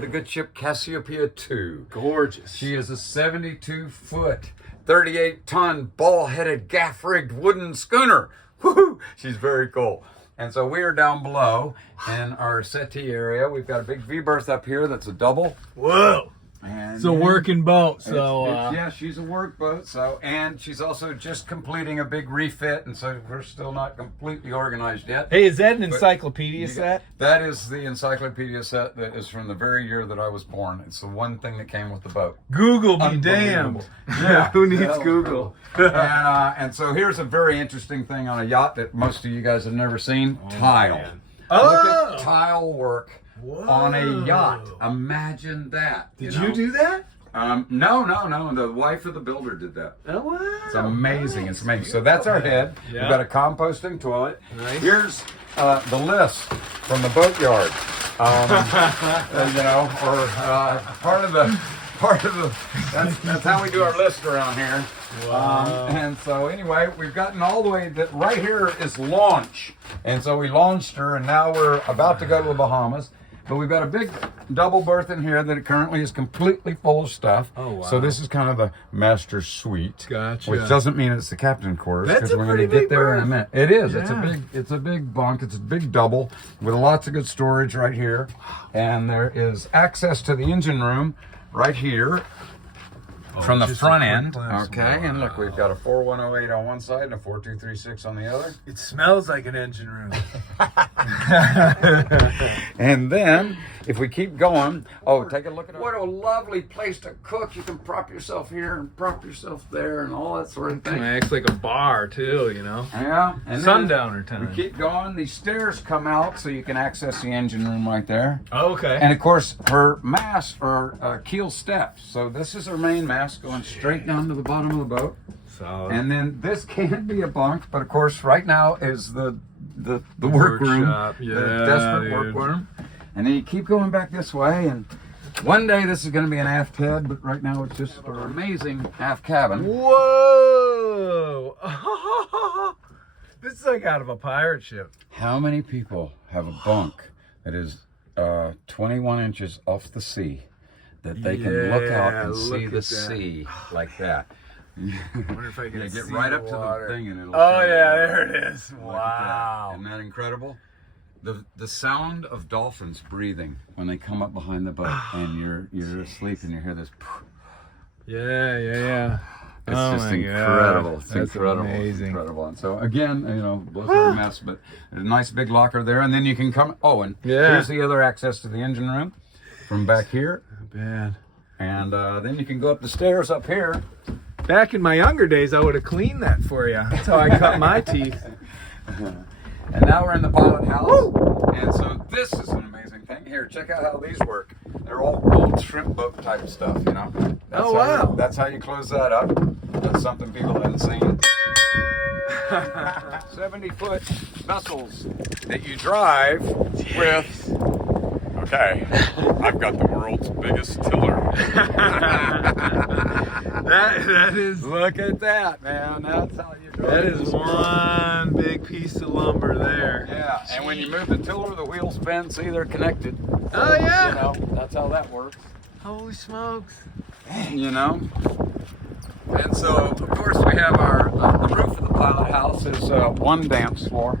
the good ship Cassiopeia 2. Gorgeous. She is a 72-foot, 38-ton, ball-headed, gaff-rigged wooden schooner. Woohoo! She's very cool. And so we are down below in our settee area. We've got a big V-berth up here that's a double. Whoa. And It's a working boat, yeah, she's a work boat. So, and she's also just completing a big refit, and so we're still not completely organized yet. Hey, is that an encyclopedia set? That is the encyclopedia set that is from the very year that I was born. It's the one thing that came with the boat. Google be damned. Yeah, Who needs Google? and so here's a very interesting thing on a yacht that most of you guys have never seen: tile. Man. Look at tile work. Whoa. On a yacht. Imagine that. Did you do that? No. The wife of the builder did that. Oh, wow. It's amazing. It's amazing. So that's our head. Yeah. We've got a composting toilet. Nice. Here's the list from the boatyard. Part of the. That's how we do our list around here. Wow. And so anyway, we've gotten all the way that right here is launch, and so we launched her, and now we're about to go to the Bahamas. But we've got a big double berth in here that currently is completely full of stuff. Oh, wow. So this is kind of the master suite. Gotcha. Which doesn't mean it's the captain quarters, That's because a we're going to pretty get big there in a berth. minute. It is. Yeah. It's a big bunk. It's a big double with lots of good storage right here. And there is access to the engine room right here. From the just front a quick end, glimpse. okay, and look, we've got a 4108 on one side and a 4236 on the other. It smells like an engine room. And then, if we keep going, take a look at what a lovely place to cook. You can prop yourself here and prop yourself there and all that sort of It thing. acts like a bar, too, you know? Yeah. And then Sundowner time. we keep going. These stairs come out so you can access the engine room right there. Oh, okay. And of course, her masts are keel steps. So this is her main mast going straight down to the bottom of the boat. Solid. And then this can be a bunk, but of course, right now is the workroom, Workshop. the Yeah, desperate dude. workroom. And then you keep going back this way, and one day this is going to be an aft head, but right now it's just an amazing aft cabin. Whoa! This is like out of a pirate ship. How many people have a bunk that is 21 inches off the sea that they can look out and look see at the that. sea like that? I wonder if I can Get see right the up to water. the thing and it'll Oh show you. yeah, there it is. Look at that. Wow. Isn't that incredible? The sound of dolphins breathing when they come up behind the boat and you're asleep and you hear this. Yeah. It's Oh just my incredible. God. It's That's incredible. amazing. Incredible. And so again, blows our mess, but there's a nice big locker there, and then you can come. Oh, and here's the other access to the engine room from back here. Not bad. And then you can go up the stairs up here. Back in my younger days, I would have cleaned that for you. That's how I cut my teeth. And now we're in the pilot house. And so this is an amazing thing. Here, check out how these work. They're all old shrimp boat type stuff, you know. That's Oh, wow. That's how you close that up. That's something people haven't seen. 70-foot vessels that you drive with. Okay, I've got the world's biggest tiller. That is. Look at that, man. That's how you drive. That is this. one big piece of lumber there. Yeah, and when you move the tiller, the wheels spin. See, they're connected. Oh yeah. You know, that's how that works. Holy smokes. You know. And so, of course, we have our the roof of the pilot house is one dance floor.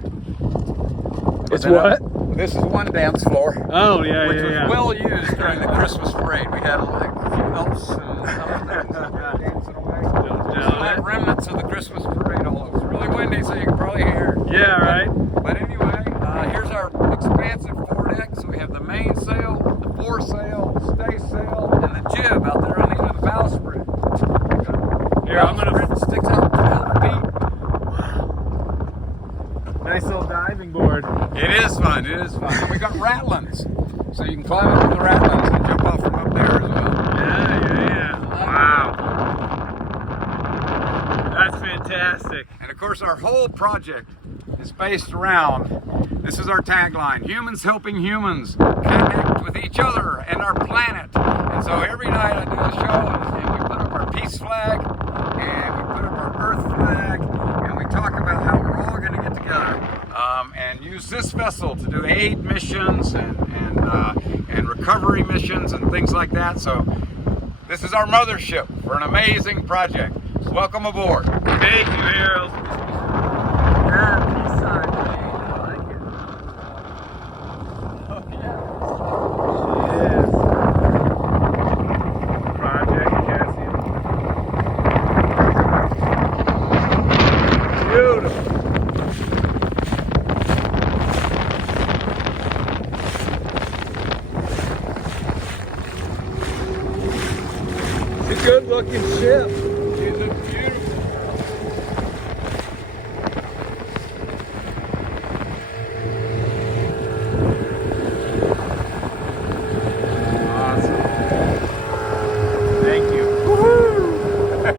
It's And, what? This is one dance floor. Oh yeah, Which yeah. was well used during the Christmas parade. We had like a few elves and some things that were dancing away. So like remnants of the Christmas parade. All it was really windy, so you can probably hear. Yeah, right. But anyway, here's our expansive foredeck. So we have the mainsail, the foresail, the staysail, and the jib out there on the end of the bowsprit. Here, I'm gonna. Bowsprit sticks out 12 feet. Nice little diving board. It is fun. It is fun. And we got ratlins, so you can climb up on the ratlins and jump off from up there as well. Yeah. Wow. That's fantastic. And of course, our whole project is based around, this is our tagline, humans helping humans connect with each other and our planet. And so every night I do a show and we put up our peace flag and we put up our earth flag and we talk about how we're all going to get together and use this vessel to do aid missions and and recovery missions and things like that. So this is our mothership for an amazing project. Welcome aboard. Thank you, Harold.